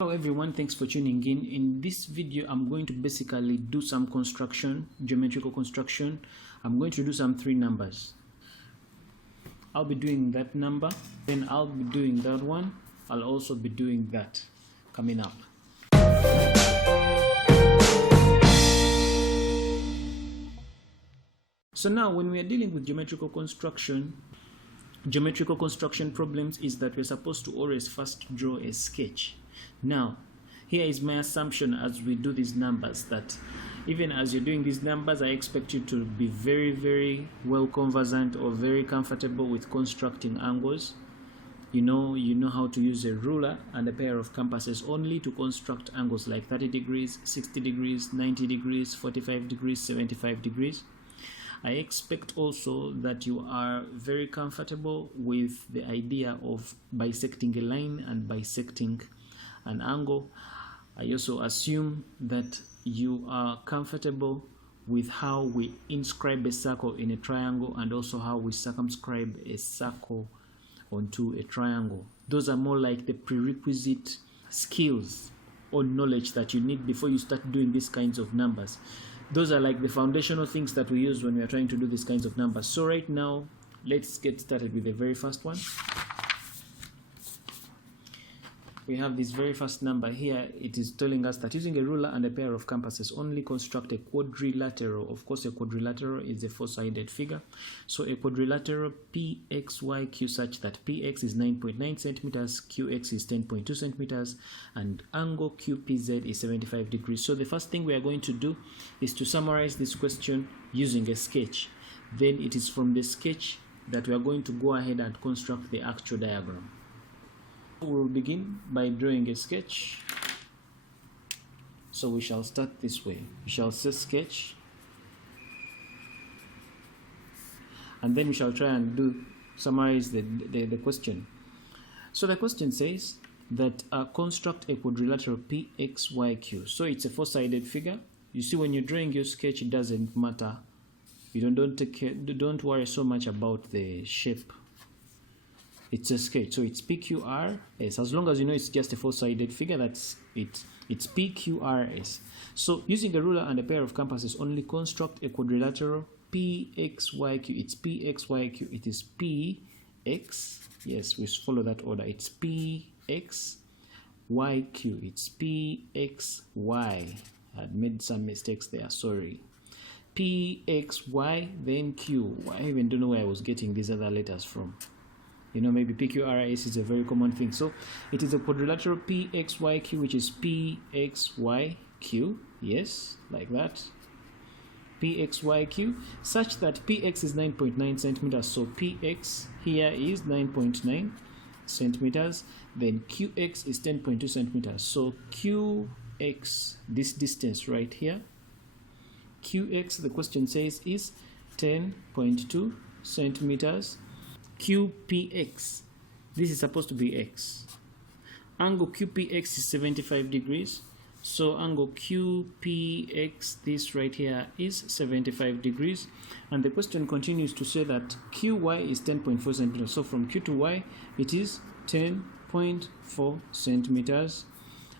Hello everyone, thanks for tuning in. In this video, I'm going to basically do some construction, geometrical construction. I'm going to do some three numbers. I'll be doing that number, then I'll be doing that one. I'll also be doing that coming up. So now when we are dealing with geometrical construction problems is that we're supposed to always first draw a sketch. Now, here is my assumption as we do these numbers, that even as you're doing these numbers, I expect you to be very well conversant or very comfortable with constructing angles. You know how to use a ruler and a pair of compasses only to construct angles like 30 degrees, 60 degrees, 90 degrees, 45 degrees, 75 degrees. I expect also that you are very comfortable with the idea of bisecting a line and bisecting an angle. I also assume that you are comfortable with how we inscribe a circle in a triangle and also how we circumscribe a circle onto a triangle. Those are more like the prerequisite skills or knowledge that you need before you start doing these kinds of numbers. Those are like the foundational things that we use when we are trying to do these kinds of numbers. So right now, let's get started with the very first one. We have this very first number here. It is telling us that using a ruler and a pair of compasses only construct a quadrilateral. Of course, a quadrilateral is a four-sided figure. So a quadrilateral PXYQ such that PX is 9.9 centimeters, QX is 10.2 centimeters, and angle QPZ is 75 degrees. So the first thing we are going to do is to summarize this question using a sketch. Then it is from the sketch that we are going to go ahead and construct the actual diagram. We'll begin by drawing a sketch. So we shall start this way. We shall say sketch, and then we shall try and summarize the question. So the question says that construct a quadrilateral PXYQ. So it's a four-sided figure. You see, when you're drawing your sketch, it doesn't matter. You don't worry so much about the shape. It's a sketch, so it's PQRS. As long as you know it's just a four-sided figure, that's it. It's PQRS. So using a ruler and a pair of compasses only construct a quadrilateral PXYQ. It's PXYQ. It is PX. Yes, we follow that order. It's PXYQ. It's PXY. I had made some mistakes there. Sorry. PXY, then Q. I even don't know where I was getting these other letters from. Maybe PQRS is a very common thing. So it is a quadrilateral PXYQ, which is PXYQ. Yes, like that. PXYQ, such that PX is 9.9 centimeters. So PX here is 9.9 centimeters. Then QX is 10.2 centimeters. So QX, this distance right here, QX, the question says, is 10.2 centimeters. QPX, this is supposed to be X. Angle QPX is 75 degrees. So angle QPX, this right here, is 75 degrees. And the question continues to say that QY is 10.4 centimeters. So from Q to Y, it is 10.4 centimeters.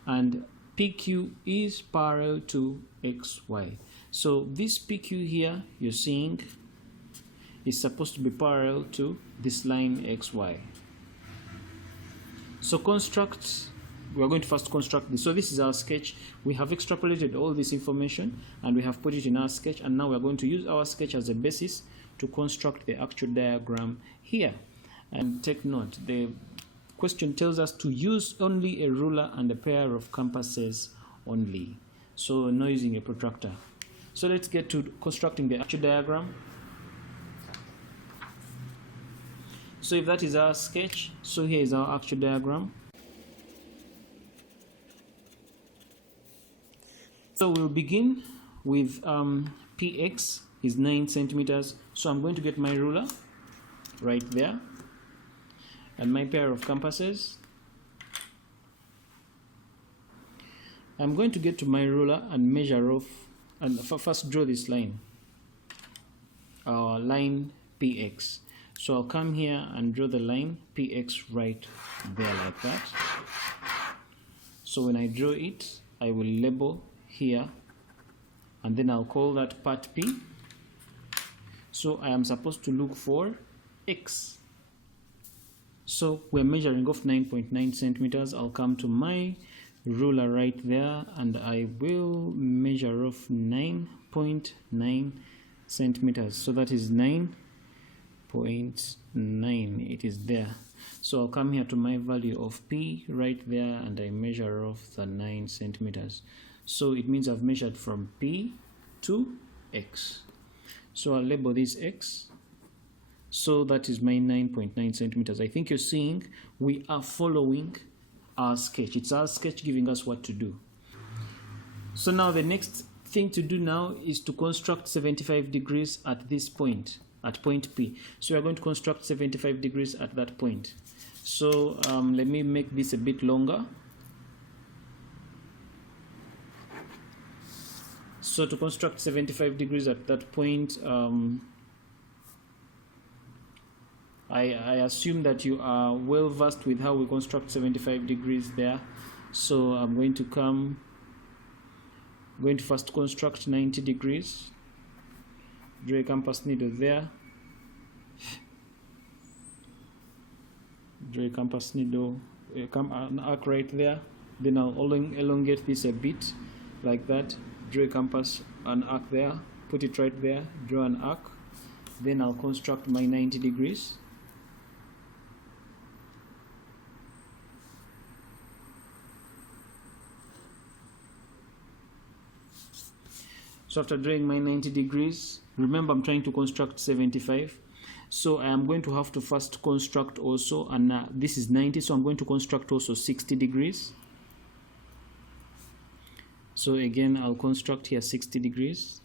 And PQ is parallel to XY. So this PQ here, you're seeing, is supposed to be parallel to this line XY. So we are going to first construct this. So this is our sketch. We have extrapolated all this information and we have put it in our sketch, and now we are going to use our sketch as a basis to construct the actual diagram here. And take note, the question tells us to use only a ruler and a pair of compasses only. So no using a protractor. So let's get to constructing the actual diagram. So if that is our sketch, so here is our actual diagram. So we'll begin with PX is 9 centimeters. So I'm going to get my ruler right there and my pair of compasses. I'm going to get to my ruler and measure off and first draw this line, line PX. So I'll come here and draw the line PX right there like that. So when I draw it, I will label here, and then I'll call that part P. So I am supposed to look for X. So we're measuring off 9.9 centimeters. I'll come to my ruler right there, and I will measure off 9.9 centimeters. So that is 9.9. It is there. So I'll come here to my value of P right there, and I measure off the 9 centimeters. So it means I've measured from P to X. So I'll label this X. So that is my 9.9 centimeters. I think you're seeing we are following our sketch. It's our sketch giving us what to do. So now the next thing to do now is to construct 75 degrees at this point, at point P. So we're going to construct 75 degrees at that point. So let me make this a bit longer. So to construct 75 degrees at that point, I assume that you are well versed with how we construct 75 degrees there. So I'm going to first construct 90 degrees. Draw a compass needle there. Draw a compass needle, an arc right there. Then I'll elongate this a bit like that. Draw a compass, an arc there, put it right there, draw an arc. Then I'll construct my 90 degrees. So after drawing my 90 degrees, remember I'm trying to construct 75. So I am going to have to first construct also, and this is 90, so I'm going to construct also 60 degrees. So again, I'll construct here 60 degrees.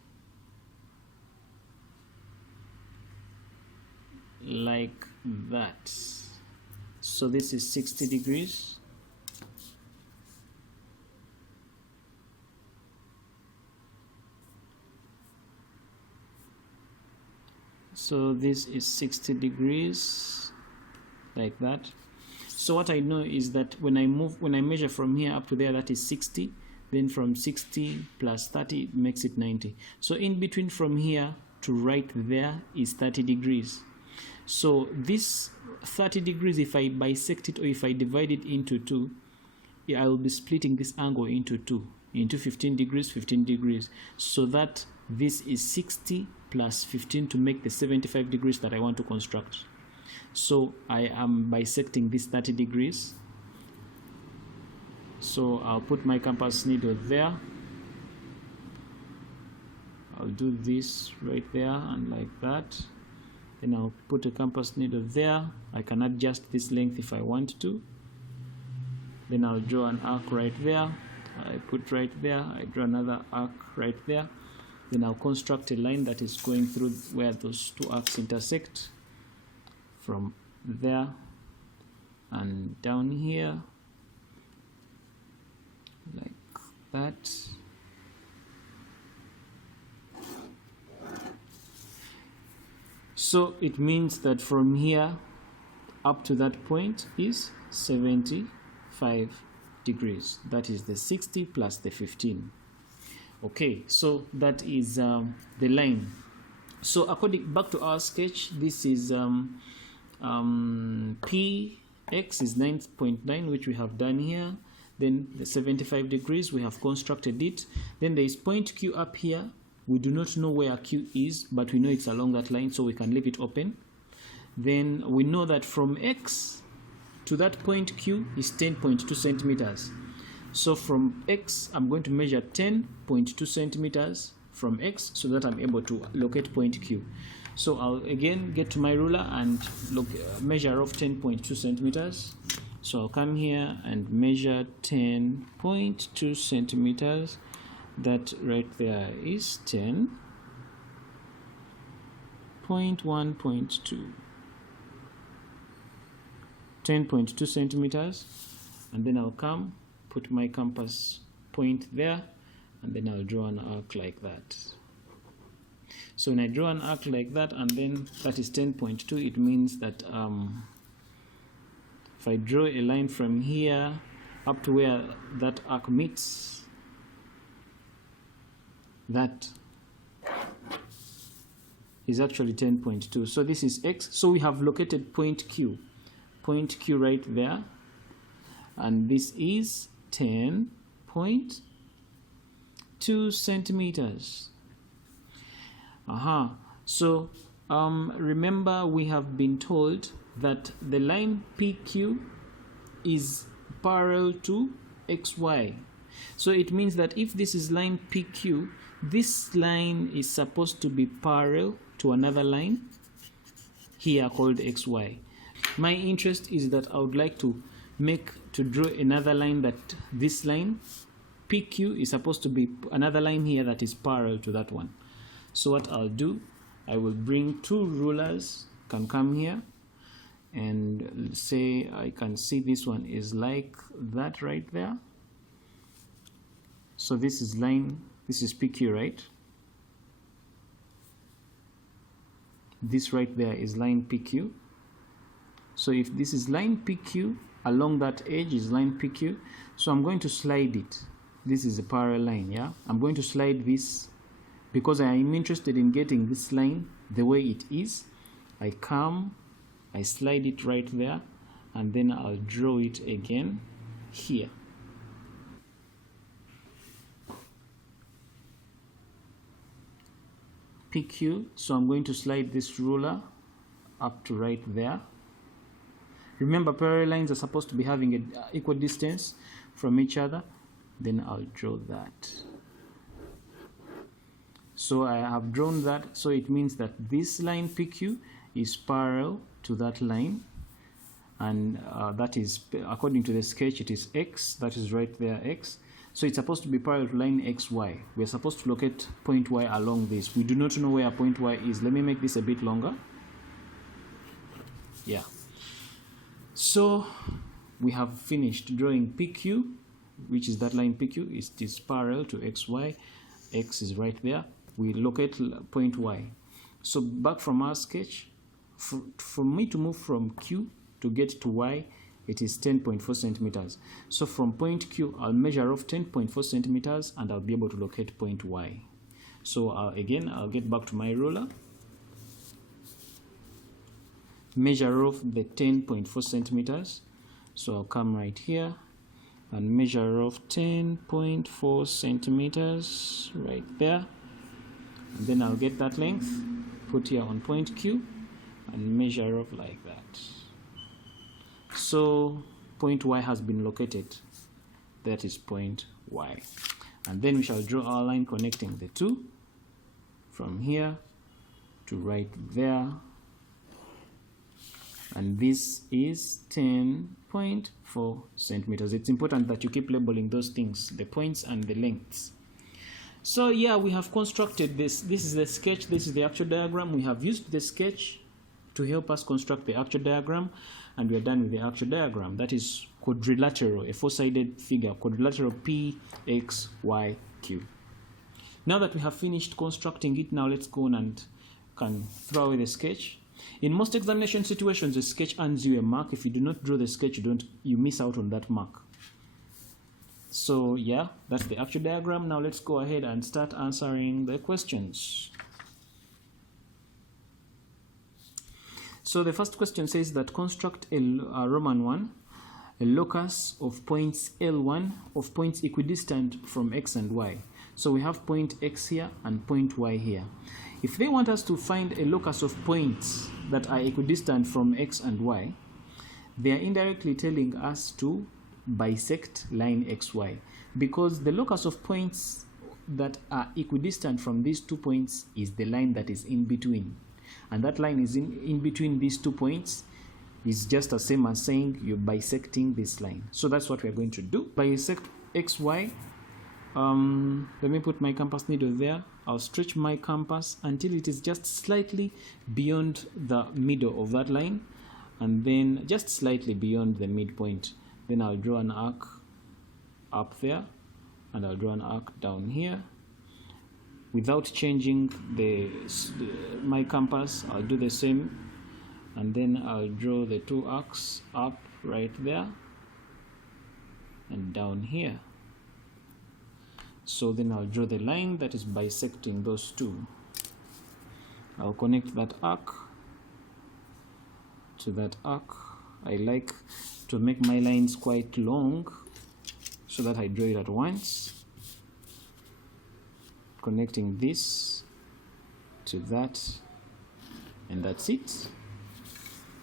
Like that. So this is 60 degrees. So this is 60 degrees, like that. So what I know is that when I measure from here up to there, that is 60. Then from 60 plus 30 it makes it 90. So in between from here to right there is 30 degrees. So this 30 degrees, if I bisect it or if I divide it into two, I will be splitting this angle into two, into 15 degrees, 15 degrees. So that this is 60 plus 15 to make the 75 degrees that I want to construct. So I am bisecting this 30 degrees. So I'll put my compass needle there. I'll do this right there and like that. Then I'll put a compass needle there. I can adjust this length if I want to. Then I'll draw an arc right there. I put right there. I draw another arc right there. Then I'll construct a line that is going through where those two arcs intersect. From there and down here. Like that. So it means that from here up to that point is 75 degrees. That is the 60 plus the 15. Okay, so that is the line. So according back to our sketch, this is Px is 9.9, which we have done here. Then the 75 degrees, we have constructed it. Then there is point Q up here. We do not know where Q is, but we know it's along that line, so we can leave it open. Then we know that from X to that point Q is 10.2 centimeters. So from X, I'm going to measure 10.2 centimeters from X so that I'm able to locate point Q. So I'll again get to my ruler and measure off 10.2 centimeters. So I'll come here and measure 10.2 centimeters. That right there is 10.1.2. 10.2 centimeters. And then I'll come, put my compass point there, and then I'll draw an arc like that. So when I draw an arc like that, and then that is 10.2, it means that if I draw a line from here up to where that arc meets. That is actually 10.2. So this is x. So we have located point Q right there, and this is 10.2 centimeters. So remember, we have been told that the line PQ is parallel to XY. So it means that if this is line PQ, this line is supposed to be parallel to another line here called XY. My interest is that I would like to draw another line that this line PQ is supposed to be another line here that is parallel to that one. So what I'll do, I will bring two rulers, can come here, and say I can see this one is like that right there. So this is line, this is PQ, right? This right there is line PQ. So if this is line PQ, along that edge is line PQ. So I'm going to slide it. This is a parallel line, yeah? I'm going to slide this because I am interested in getting this line the way it is. I come, I slide it right there, and then I'll draw it again here. PQ, so I'm going to slide this ruler up to right there. Remember, parallel lines are supposed to be having an equal distance from each other. Then I'll draw that. So I have drawn that, so it means that this line PQ is parallel to that line, and that is, according to the sketch, it is X, that is right there, X. So it's supposed to be parallel to line XY. We're supposed to locate point Y along this. We do not know where point Y is. Let me make this a bit longer. Yeah. So we have finished drawing PQ, which is that line PQ. It is parallel to XY. X is right there. We locate point Y. So back from our sketch, for me to move from Q to get to Y, it is 10.4 centimeters. So from point Q, I'll measure off 10.4 centimeters and I'll be able to locate point Y. So again, I'll get back to my ruler, measure off the 10.4 centimeters. So I'll come right here and measure off 10.4 centimeters right there. And then I'll get that length, put here on point Q, and measure off like that. So point Y has been located. That is point Y. And then we shall draw our line connecting the two from here to right there. And this is 10.4 centimeters. It's important that you keep labeling those things, the points and the lengths. So yeah, we have constructed this. This is the sketch. This is the actual diagram. We have used the sketch to help us construct the actual diagram, and we are done with the actual diagram. That is quadrilateral, a four-sided figure, quadrilateral P, X, Y, Q. Now that we have finished constructing it, now let's go on and can throw away the sketch. In most examination situations, the sketch earns you a mark. If you do not draw the sketch, you miss out on that mark. So yeah, that's the actual diagram. Now let's go ahead and start answering the questions. So the first question says that construct a Roman 1, a locus of points L1 of points equidistant from X and Y. So we have point X here and point Y here. If they want us to find a locus of points that are equidistant from X and Y, they are indirectly telling us to bisect line XY, because the locus of points that are equidistant from these 2 points is the line that is in between. And that line is in between these 2 points is just the same as saying you're bisecting this line. So that's what we're going to do. Bisect XY. Let me put my compass needle there. I'll stretch my compass until it is just slightly beyond the middle of that line, and then just slightly beyond the midpoint. Then I'll draw an arc up there, and I'll draw an arc down here. Without changing my compass, I'll do the same, and then I'll draw the 2 arcs up right there, and down here. So then I'll draw the line that is bisecting those two. I'll connect that arc to that arc. I like to make my lines quite long so that I draw it at once, connecting this to that, and that's it.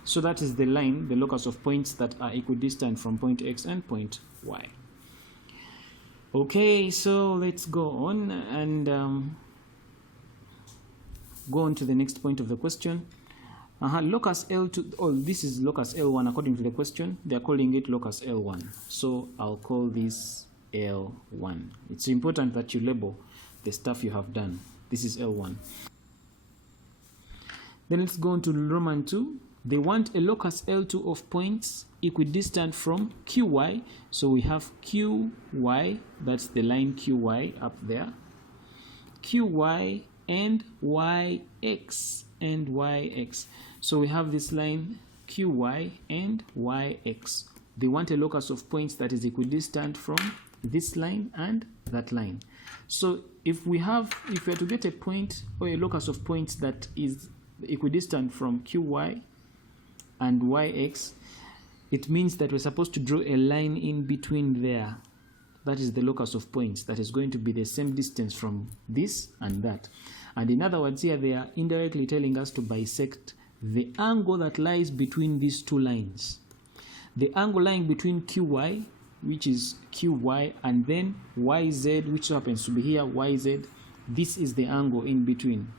So that is the line, the locus of points that are equidistant from point X and point Y. Okay, so let's go on and go on to the next point of the question. Locus L2, oh, this is locus L1 according to the question. They're calling it locus L1. So I'll call this L1. It's important that you label the stuff you have done. This is L1. Then let's go on to Roman 2. They want a locus L2 of points equidistant from QY. So we have QY, that's the line QY up there. QY and YX and YX. So we have this line QY and YX. They want a locus of points that is equidistant from this line and that line. So if we are to get a point or a locus of points that is equidistant from QY and YX, it means that we're supposed to draw a line in between there. That is the locus of points that is going to be the same distance from this and that. And in other words, here they are indirectly telling us to bisect the angle that lies between these two lines. The angle lying between QY, which is QY, and then YZ, which happens to be here, YZ, this is the angle in between.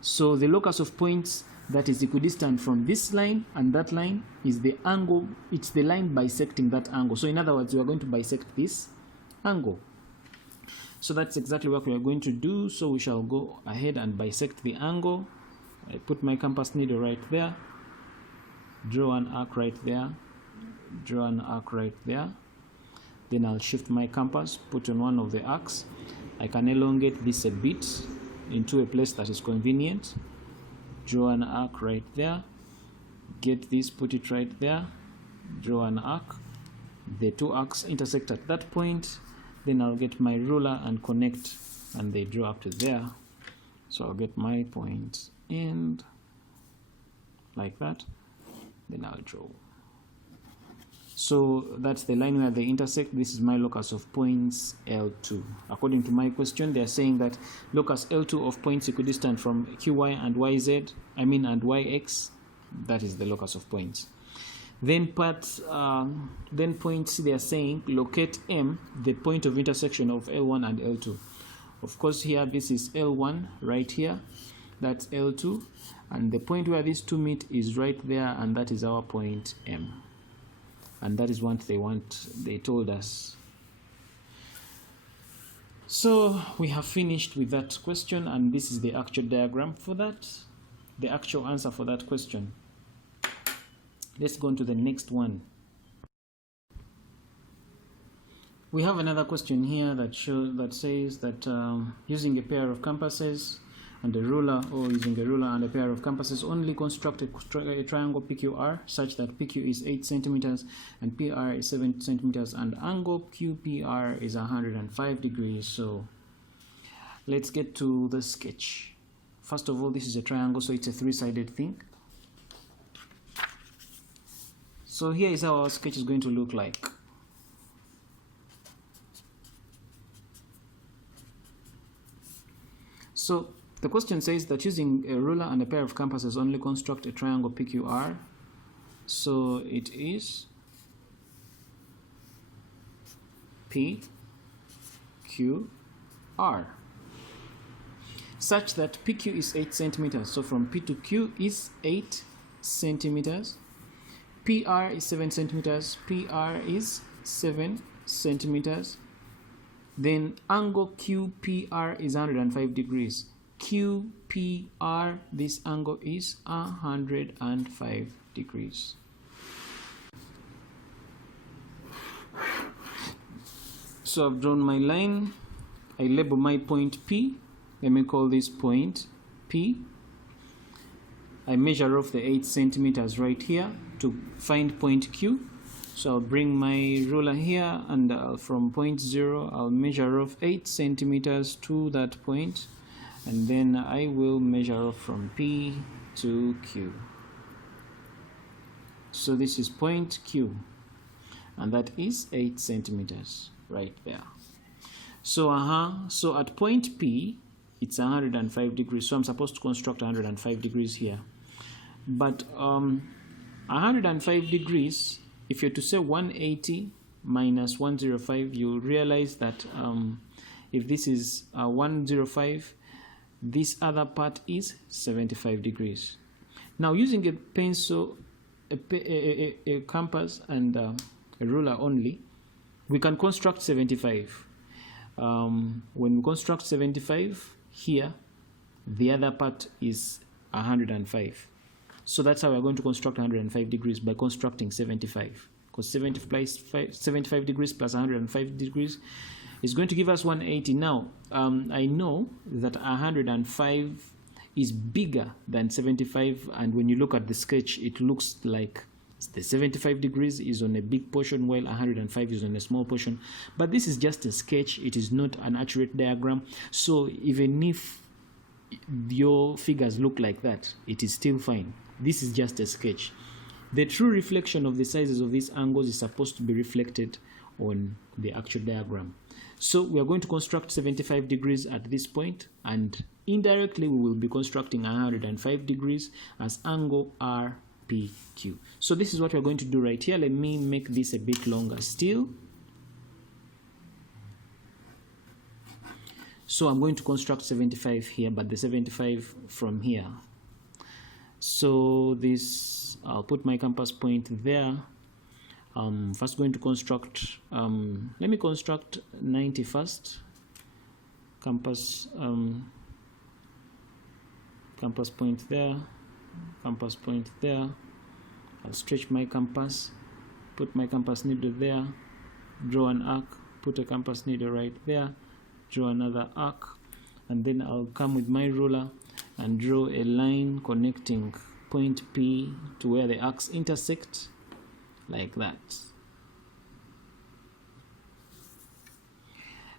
So the locus of points that is equidistant from this line and that line is the angle, it's the line bisecting that angle. So in other words, we are going to bisect this angle. So that's exactly what we are going to do. So we shall go ahead and bisect the angle. I put my compass needle right there, draw an arc right there, draw an arc right there. Then I'll shift my compass, put on one of the arcs. I can elongate this a bit into a place that is convenient. Draw an arc right there, get this, put it right there, draw an arc. The two arcs intersect at that point. Then I'll get my ruler and connect, and they draw up to there. So I'll get my point end like that. Then I'll draw. So that's the line where they intersect. This is my locus of points L2. According to my question, they're saying that locus L2 of points equidistant from QY and YZ, and YX, that is the locus of points. Then points, they are saying locate M, the point of intersection of L1 and L2. Of course, here this is L1 right here, that's L2, and the point where these two meet is right there, and that is our point M. And that is what they told us. So we have finished with that question, and this is the actual diagram for that, the actual answer for that question. Let's go on to the next one. We have another question here that says that using a pair of compasses and a ruler, or using a ruler and a pair of compasses, only construct a triangle PQR such that PQ is 8 centimeters and PR is 7 centimeters and angle QPR is 105 degrees. So let's get to the sketch. First of all, this is a triangle, so it's a three-sided thing. So here is how our sketch is going to look like. So the question says that using a ruler and a pair of compasses only construct a triangle PQR. So it is PQR such that PQ is 8 centimeters. So from P to Q is 8 centimeters. PR is 7 centimeters. PR is 7 centimeters. Then angle QPR is 105 degrees. QPR, this angle is 105 degrees. So I've drawn my line. I label my point P. Let me call this point P. I measure off the 8 centimeters right here to find point Q. So I'll bring my ruler here, and from point 0 I'll measure off 8 centimeters to that point, and then I will measure off from P to Q. So this is point Q, and that is 8 centimeters right there. So so at point P it's 105 degrees, so I'm supposed to construct 105 degrees here. But 105 degrees, if you're to say 180 minus 105, you'll realize that if this is 105, this other part is 75 degrees. Now, using a pencil, a compass, and a ruler only, we can construct 75. When we construct 75 here, the other part is 105. So that's how we're going to construct 105 degrees, by constructing 75. Because 75 degrees plus 105 degrees is going to give us 180. Now, I know that 105 is bigger than 75, and when you look at the sketch, it looks like the 75 degrees is on a big portion while 105 is on a small portion. But this is just a sketch. It is not an accurate diagram. So even if your figures look like that, it is still fine. This is just a sketch. The true reflection of the sizes of these angles is supposed to be reflected on the actual diagram. So we are going to construct 75 degrees at this point, and indirectly we will be constructing 105 degrees as angle RPQ. So this is what we're going to do right here. Let me make this a bit longer still. So I'm going to construct 75 here, but the 75 from here. So this, I'll put my compass point there. First going to construct, let me construct 90 first. Compass point there, compass point there. I'll stretch my compass, put my compass needle there, draw an arc, put a compass needle right there, draw another arc, and then I'll come with my ruler and draw a line connecting point P to where the arcs intersect, like that.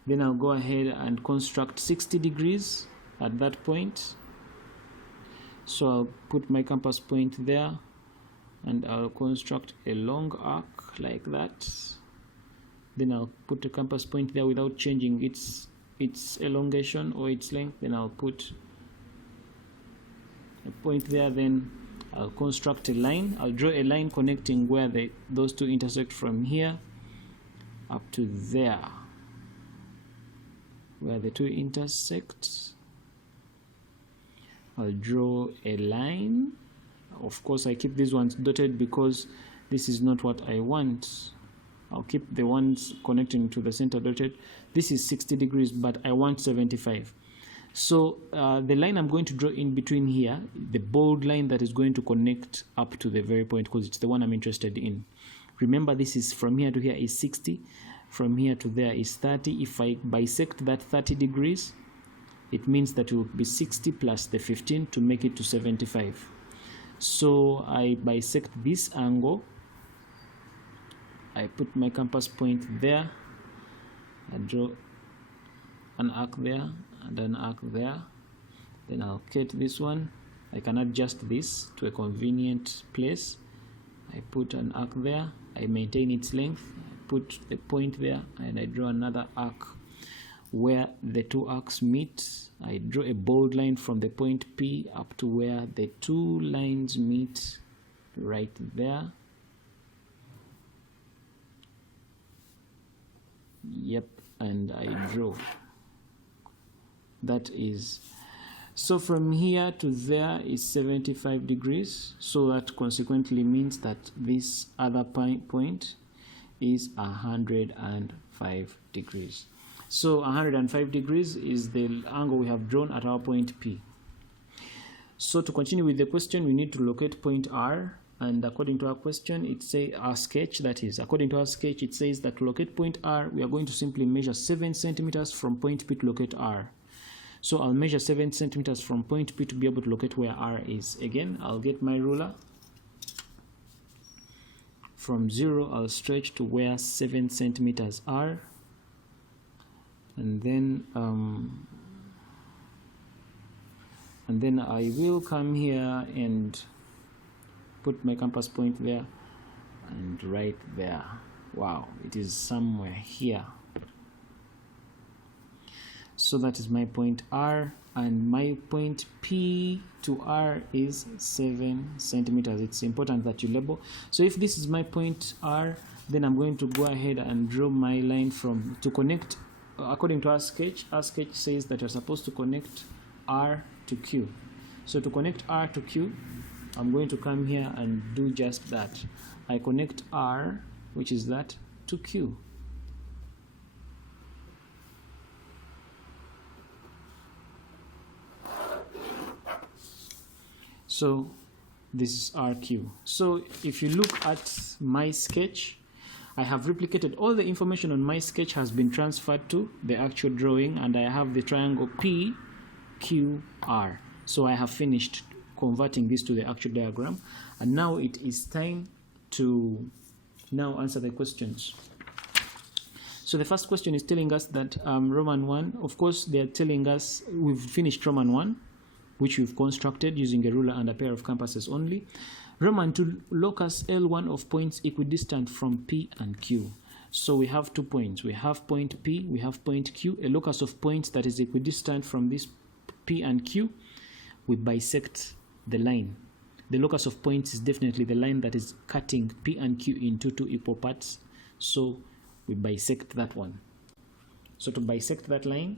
Then I'll go ahead and construct 60 degrees at that point. So I'll put my compass point there, and I'll construct a long arc like that. Then I'll put a compass point there without changing its elongation or its length. Then I'll put a point there, then I'll construct a line. I'll draw a line connecting where those two intersect from here up to there, where the two intersect. I'll draw a line. Of course, I keep these ones dotted because this is not what I want. I'll keep the ones connecting to the center dotted. This is 60 degrees, but I want 75. So the line I'm going to draw in between here, the bold line that is going to connect up to the very point, because it's the one I'm interested in. Remember, this is from here to here is 60, from here to there is 30. If I bisect that 30 degrees, it means that it will be 60 plus the 15 to make it to 75. So I bisect this angle, I put my compass point there, I draw an arc there and an arc there, then I'll cut this one. I can adjust this to a convenient place. I put an arc there, I maintain its length, I put the point there, and I draw another arc. Where the two arcs meet, I draw a bold line from the point P up to where the two lines meet, right there. Yep, and I draw. That is, so from here to there is 75 degrees, so that consequently means that this other point is 105 degrees. So 105 degrees is the angle we have drawn at our point P. So to continue with the question, we need to locate point R, and according to our question, it says our sketch, that is, according to our sketch, it says that to locate point R, we are going to simply measure 7 centimeters from point P to locate R. So I'll measure 7 centimeters from point P to be able to locate where R is. Again, I'll get my ruler. from 0 I'll stretch to where 7 centimeters are, and then I will come here and put my compass point there and right there. Wow, it is somewhere here. So that is my point R, and my point P to R is 7 centimeters. It's important that you label. So if this is my point R, then I'm going to go ahead and draw my line from to connect according to our sketch. Our sketch says that you're supposed to connect R to Q. So to connect R to Q, I'm going to come here and do just that. I connect R, which is that, to Q. So this is RQ. So if you look at my sketch, I have replicated all the information on my sketch has been transferred to the actual drawing, and I have the triangle PQR. So I have finished converting this to the actual diagram, and now it is time to now answer the questions. So the first question is telling us that Roman 1, of course they are telling us we've finished Roman 1, which we've constructed using a ruler and a pair of compasses only. Roman 2, locus L1 of points equidistant from P and Q. So we have 2 points. We have point P, we have point Q, a locus of points that is equidistant from this P and Q. We bisect the line. The locus of points is definitely the line that is cutting P and Q into 2 equal parts. So we bisect that one. So to bisect that line,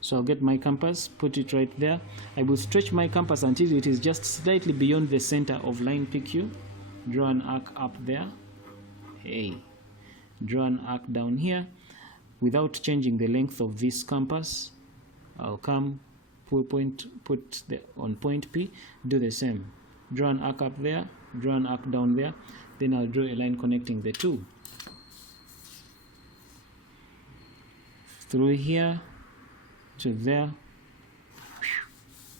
so I'll get my compass, put it right there. I will stretch my compass until it is just slightly beyond the center of line PQ. Draw an arc up there. Hey. Draw an arc down here. Without changing the length of this compass, I'll come, on point P, do the same. Draw an arc up there, draw an arc down there. Then I'll draw a line connecting the two. Through here to there.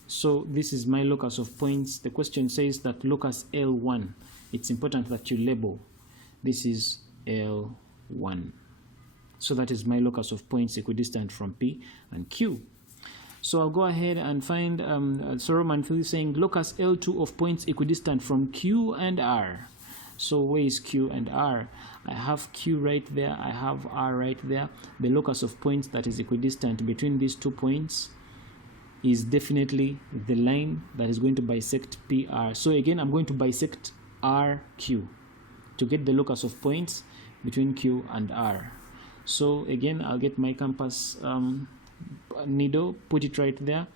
So this is my locus of points. The question says that locus L1. It's important that you label. This is L1. So that is my locus of points equidistant from P and Q. So I'll go ahead and find, so Roman 3 is saying locus L2 of points equidistant from Q and R. So where is Q and R? I have Q right there, I have R right there. The locus of points that is equidistant between these 2 points is definitely the line that is going to bisect PR. So again, I'm going to bisect RQ to get the locus of points between Q and R. So again, I'll get my compass needle, put it right there,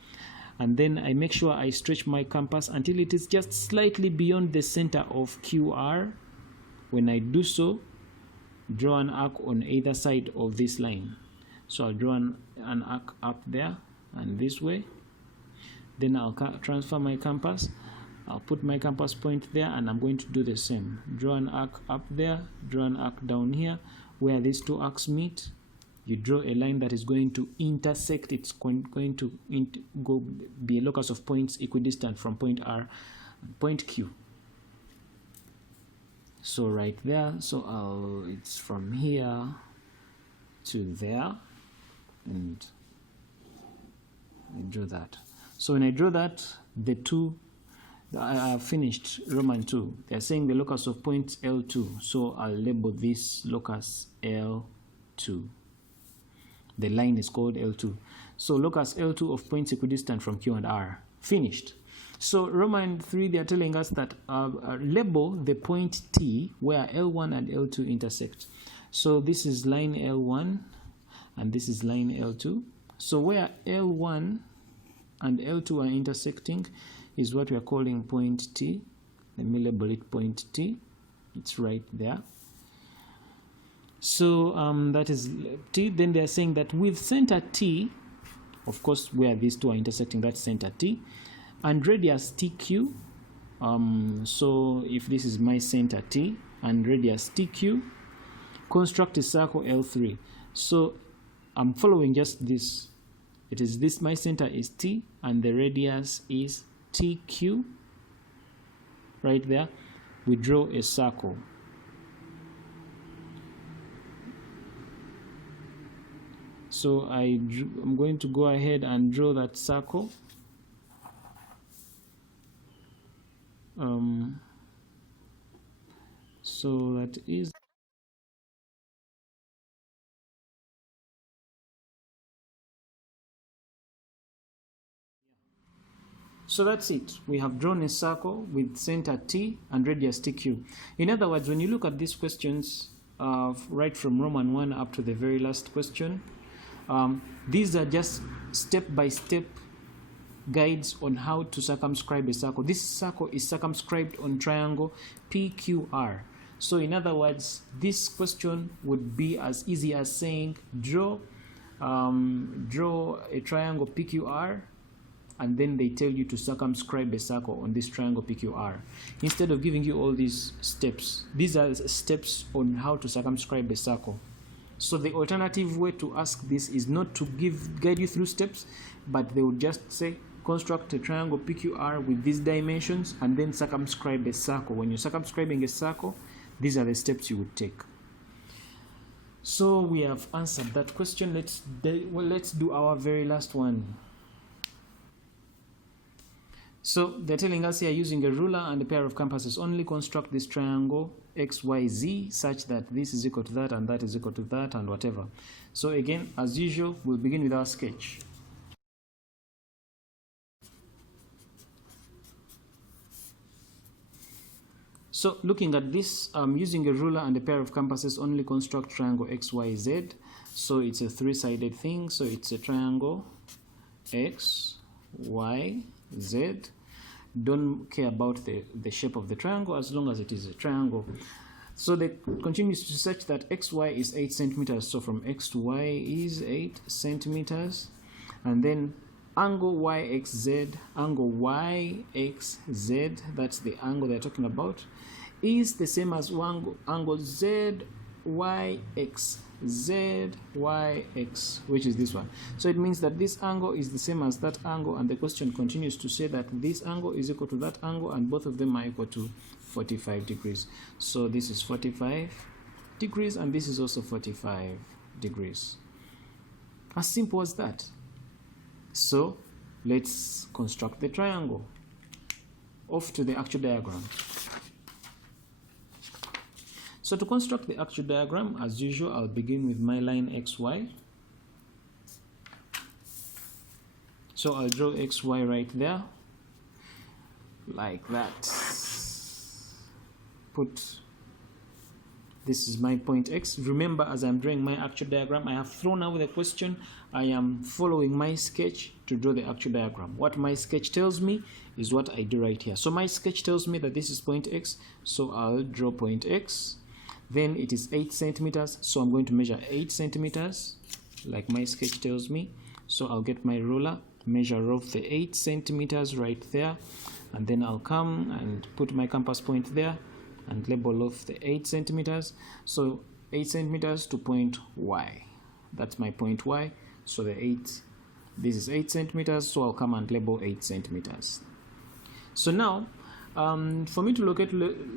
and then I make sure I stretch my compass until it is just slightly beyond the center of QR. When I do so, draw an arc on either side of this line. So I'll draw an arc up there and this way. Then I'll transfer my compass. I'll put my compass point there, and I'm going to do the same. Draw an arc up there, draw an arc down here. Where these 2 arcs meet, you draw a line that is going to intersect. It's going to be a locus of points equidistant from point R and point Q. So right there, so it's from here to there, and I draw that. So when I draw that, I have finished Roman 2. They're saying the locus of points L2, so I'll label this locus L2. The line is called L2. So locus L2 of points equidistant from Q and R. Finished. So Roman 3, they are telling us that label the point T where L1 and L2 intersect. So this is line L1 and this is line L2. So where L1 and L2 are intersecting is what we are calling point T. Let me label it point T. It's right there. So that is T. Then they are saying that with center T, of course, where these 2 are intersecting, that's center T, and radius TQ. So if this is my center T and radius TQ, construct a circle L3. So I'm following just this. It is this, my center is T and the radius is TQ right there. we draw a circle. So I'm going to go ahead and draw that circle. So that is. So that's it. We have drawn a circle with center T and radius TQ. In other words, when you look at these questions, right from Roman 1 up to the very last question, these are just step-by-step guides on how to circumscribe a circle. This circle is circumscribed on triangle PQR. So in other words, this question would be as easy as saying draw a triangle PQR, and then they tell you to circumscribe a circle on this triangle PQR. Instead of giving you all these steps, these are steps on how to circumscribe a circle. So the alternative way to ask this is not to guide you through steps, but they would just say construct a triangle PQR with these dimensions and then circumscribe a circle. When you're circumscribing a circle, these are the steps you would take. So we have answered that question. Let's do our very last one. So they're telling us here, using a ruler and a pair of compasses only, construct this triangle XYZ such that this is equal to that and that is equal to that and whatever. So again, as usual, we'll begin with our sketch. So looking at this, using a ruler and a pair of compasses only, construct triangle XYZ. So it's a three-sided thing. So it's a triangle X, Y, Z. Don't care about the shape of the triangle as long as it is a triangle. So they continues to such that XY is 8 centimeters. So from X to Y is 8 centimeters. And then angle YXZ, angle YXZ, that's the angle they're talking about, is the same as angle ZYX. ZYX, which is this one. So it means that this angle is the same as that angle, and the question continues to say that this angle is equal to that angle, and both of them are equal to 45 degrees. So this is 45 degrees, and this is also 45 degrees. As simple as that. So let's construct the triangle. Off to the actual diagram. So to construct the actual diagram, as usual, I'll begin with my line XY. So I'll draw XY right there, like that. This is my point X. Remember, as I'm drawing my actual diagram, I have thrown away the question. I am following my sketch to draw the actual diagram. What my sketch tells me is what I do right here. So my sketch tells me that this is point X, so I'll draw point X. Then it is 8 centimeters, so I'm going to measure 8 centimeters, like my sketch tells me. So I'll get my ruler, measure off the 8 centimeters right there, and then I'll come and put my compass point there and label off the 8 centimeters. So 8 centimeters to point Y. That's my point Y. So this is 8 centimeters, so I'll come and label 8 centimeters. So now, for me to locate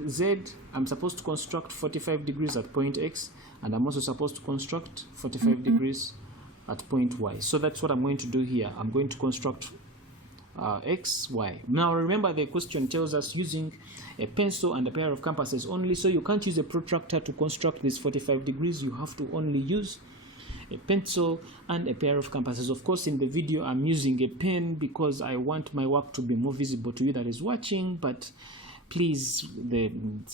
Z, I'm supposed to construct 45 degrees at point X, and I'm also supposed to construct 45 degrees at point Y. So that's what I'm going to do here. I'm going to construct X, Y. Now remember, the question tells us using a pencil and a pair of compasses only, so you can't use a protractor to construct this 45 degrees. You have to only use a pencil and a pair of compasses. Of course, in the video I'm using a pen because I want my work to be more visible to you that is watching, but please,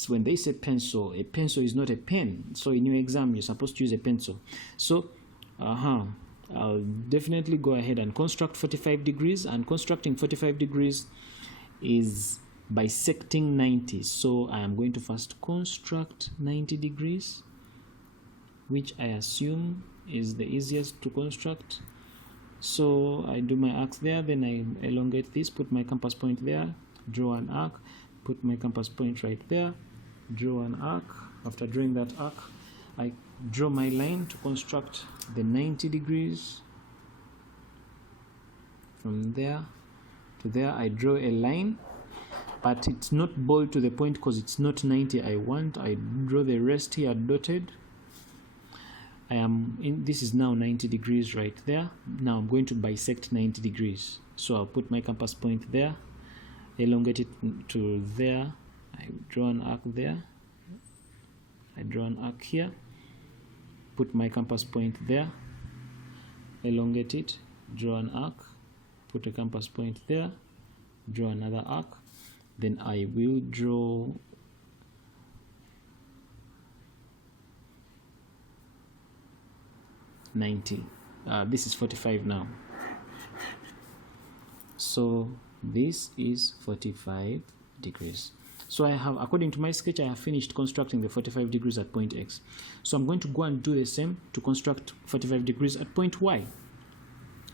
when they say pencil, a pencil is not a pen. So in your exam you're supposed to use a pencil. So I'll definitely go ahead and construct 45 degrees, and constructing 45 degrees is bisecting 90. So I am going to first construct 90 degrees, which I assume is the easiest to construct. So I do my arc there, then I elongate this, put my compass point there, draw an arc, put my compass point right there, draw an arc. After drawing that arc, I draw my line to construct the 90 degrees. From there to there, I draw a line, but it's not bold to the point because it's not 90 I want. I draw the rest here dotted. This is now 90 degrees right there. Now I'm going to bisect 90 degrees. So I'll put my compass point there, elongate it to there. I draw an arc there. I draw an arc here, put my compass point there, elongate it, draw an arc, put a compass point there, draw another arc. Then I will draw this is 45 now. So this is 45 degrees. So I have, according to my sketch, I have finished constructing the 45 degrees at point X. So I'm going to go and do the same to construct 45 degrees at point Y.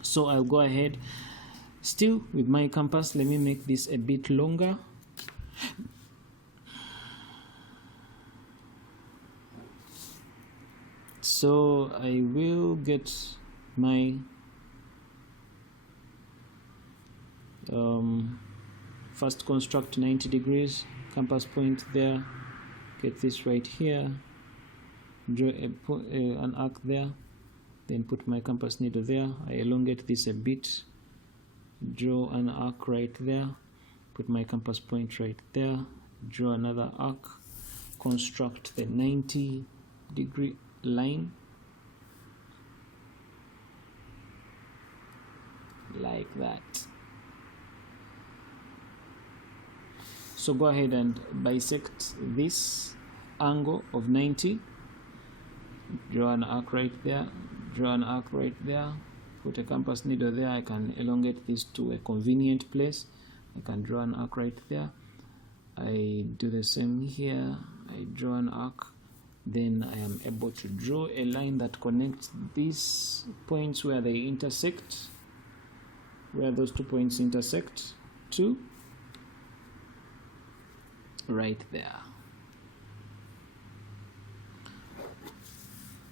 So I'll go ahead, still with my compass. Let me make this a bit longer. So I will get my first construct 90 degrees, compass point there, get this right here, draw an arc there, then put my compass needle there. I elongate this a bit, draw an arc right there, put my compass point right there, draw another arc, construct the 90 degree line like that. So go ahead and bisect this angle of 90, draw an arc right there, draw an arc right there, put a compass needle there. I can elongate this to a convenient place. I can draw an arc right there. I do the same here. I draw an arc. Then I am able to draw a line that connects these points where they intersect, where those 2 points intersect to right there.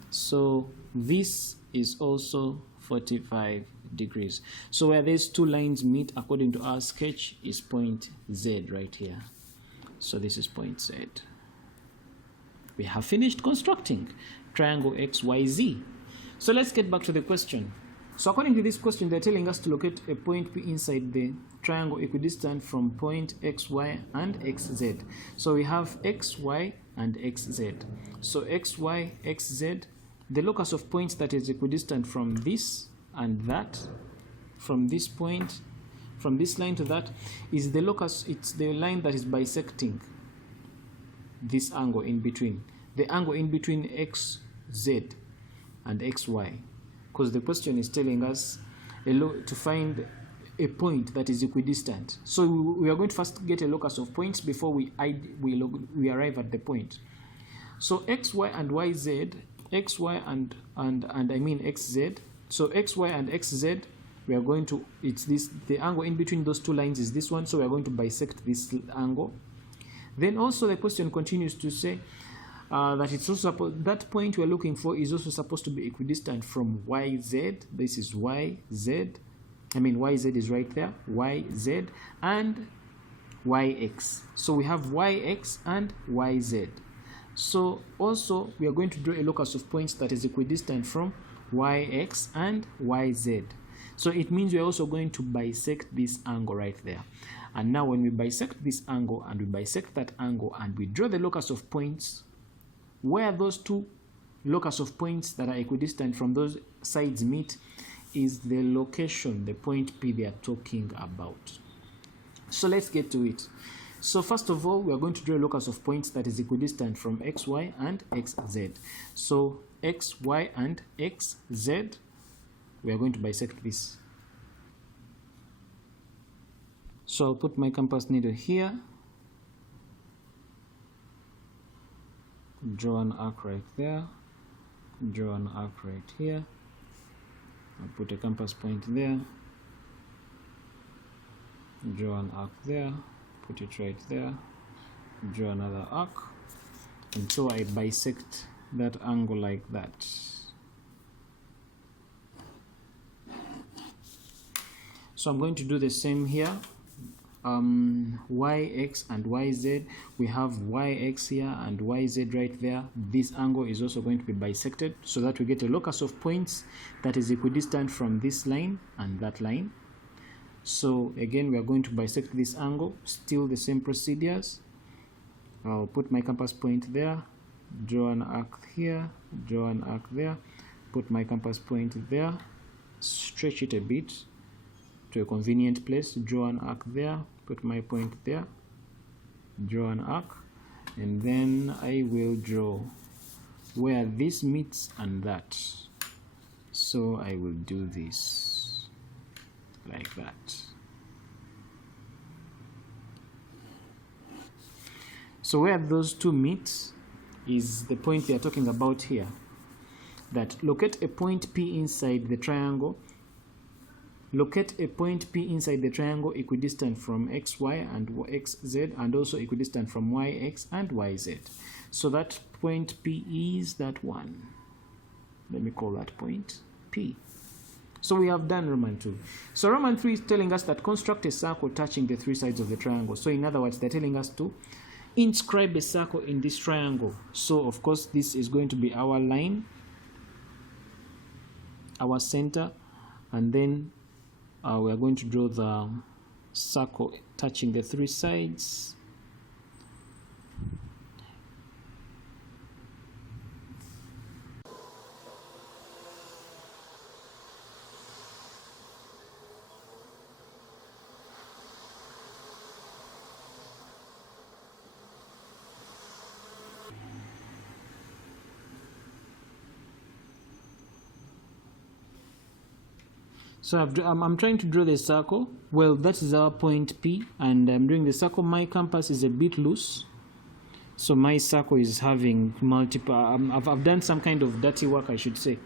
So this is also 45 degrees. So where these two lines meet according to our sketch is point Z right here. So this is point Z. We have finished constructing triangle XYZ. So let's get back to the question. So according to this question, they're telling us to locate a point P inside the triangle equidistant from point XY and XZ. So we have XY and XZ. So XY, XZ, the locus of points that is equidistant from this and that, from this point, from this line to that, is the locus, it's the line that is bisecting this angle in between. The angle in between XZ and XY. Because the question is telling us to find a point that is equidistant. So we are going to first get a locus of points before we arrive at the point. So XY and YZ, XY and I mean XZ. So XY and XZ, we are going to, it's this, the angle in between those two lines is this one. So we are going to bisect this angle. Then also the question continues to say that it's also that point we're looking for is also supposed to be equidistant from YZ. This is YZ. I mean YZ is right there. YZ and YX. So we have YX and YZ. So also we are going to draw a locus of points that is equidistant from YX and YZ. So it means we're also going to bisect this angle right there. And now when we bisect this angle and we bisect that angle and we draw the locus of points, where those two locus of points that are equidistant from those sides meet is the location, the point P they are talking about. So let's get to it. So first of all, we are going to draw a locus of points that is equidistant from XY and XZ. So XY and XZ, we are going to bisect this. So I'll put my compass needle here, draw an arc right there, draw an arc right here, I'll put a compass point there, draw an arc there, put it right there, draw another arc, and so I bisect that angle like that. So I'm going to do the same here. yx and yz. We have yx here and yz right there. This angle is also going to be bisected so that we get a locus of points that is equidistant from this line and that line. So again, we are going to bisect this angle, still the same procedures. I'll put my compass point there, draw an arc here, draw an arc there, put my compass point there, stretch it a bit to a convenient place, draw an arc there, put my point there, draw an arc, and then I will draw where this meets and that. So I will do this like that. So where those two meet is the point we are talking about here. That locate a point P inside the triangle. Locate a point P inside the triangle equidistant from XY and XZ, and also equidistant from YX and YZ. So that point P is that one. Let me call that point P. So we have done Roman 2. So Roman 3 is telling us that construct a circle touching the three sides of the triangle. So in other words, they're telling us to inscribe a circle in this triangle. So of course this is going to be our line, our center, and then we are going to draw the circle touching the three sides. So I'm trying to draw the circle. Well, that is our point P, and I'm doing the circle. My compass is a bit loose, so my circle is having multiple. I've done some kind of dirty work, I should say.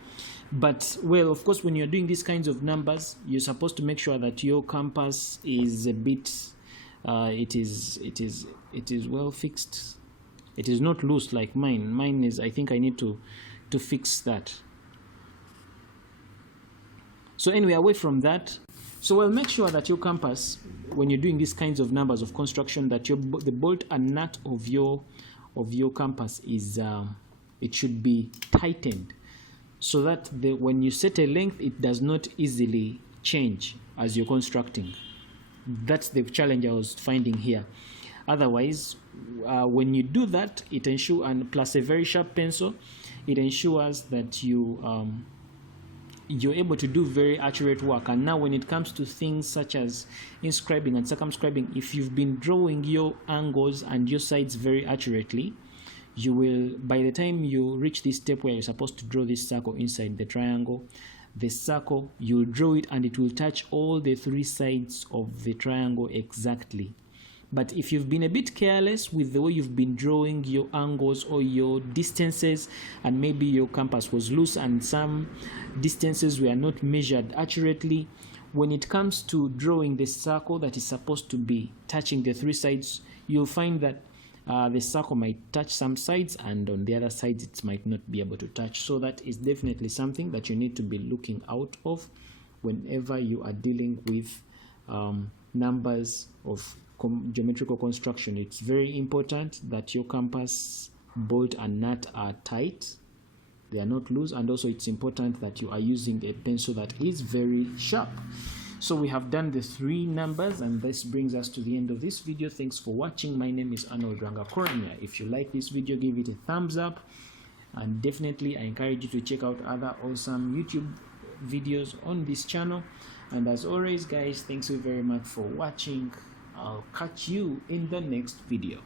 But well, of course, when you're doing these kinds of numbers, you're supposed to make sure that your compass is a bit. It is well fixed. It is not loose like mine. Mine is. I think I need to fix that. So anyway, away from that, so we'll make sure that your compass, when you're doing these kinds of numbers of construction, that the bolt and nut of your compass is it should be tightened, so that when you set a length, it does not easily change as you're constructing. That's the challenge I was finding here. Otherwise, when you do that, it ensures, and plus a very sharp pencil, it ensures that you're able to do very accurate work. And now when it comes to things such as inscribing and circumscribing, if you've been drawing your angles and your sides very accurately, you will, by the time you reach this step where you're supposed to draw this circle inside the triangle, the circle, you'll draw it and it will touch all the three sides of the triangle exactly. But if you've been a bit careless with the way you've been drawing your angles or your distances, and maybe your compass was loose and some distances were not measured accurately, when it comes to drawing the circle that is supposed to be touching the three sides, you'll find that the circle might touch some sides and on the other sides it might not be able to touch. So that is definitely something that you need to be looking out of whenever you are dealing with numbers of geometrical construction. It's very important that your compass bolt and nut are tight, they are not loose, and also it's important that you are using a pencil that is very sharp. So we have done the three numbers, and this brings us to the end of this video. Thanks for watching. My name is Arnold Rangakorania. If you like this video, give it a thumbs up, and definitely I encourage you to check out other awesome YouTube videos on this channel. And as always, guys, thanks you very much for watching. I'll catch you in the next video.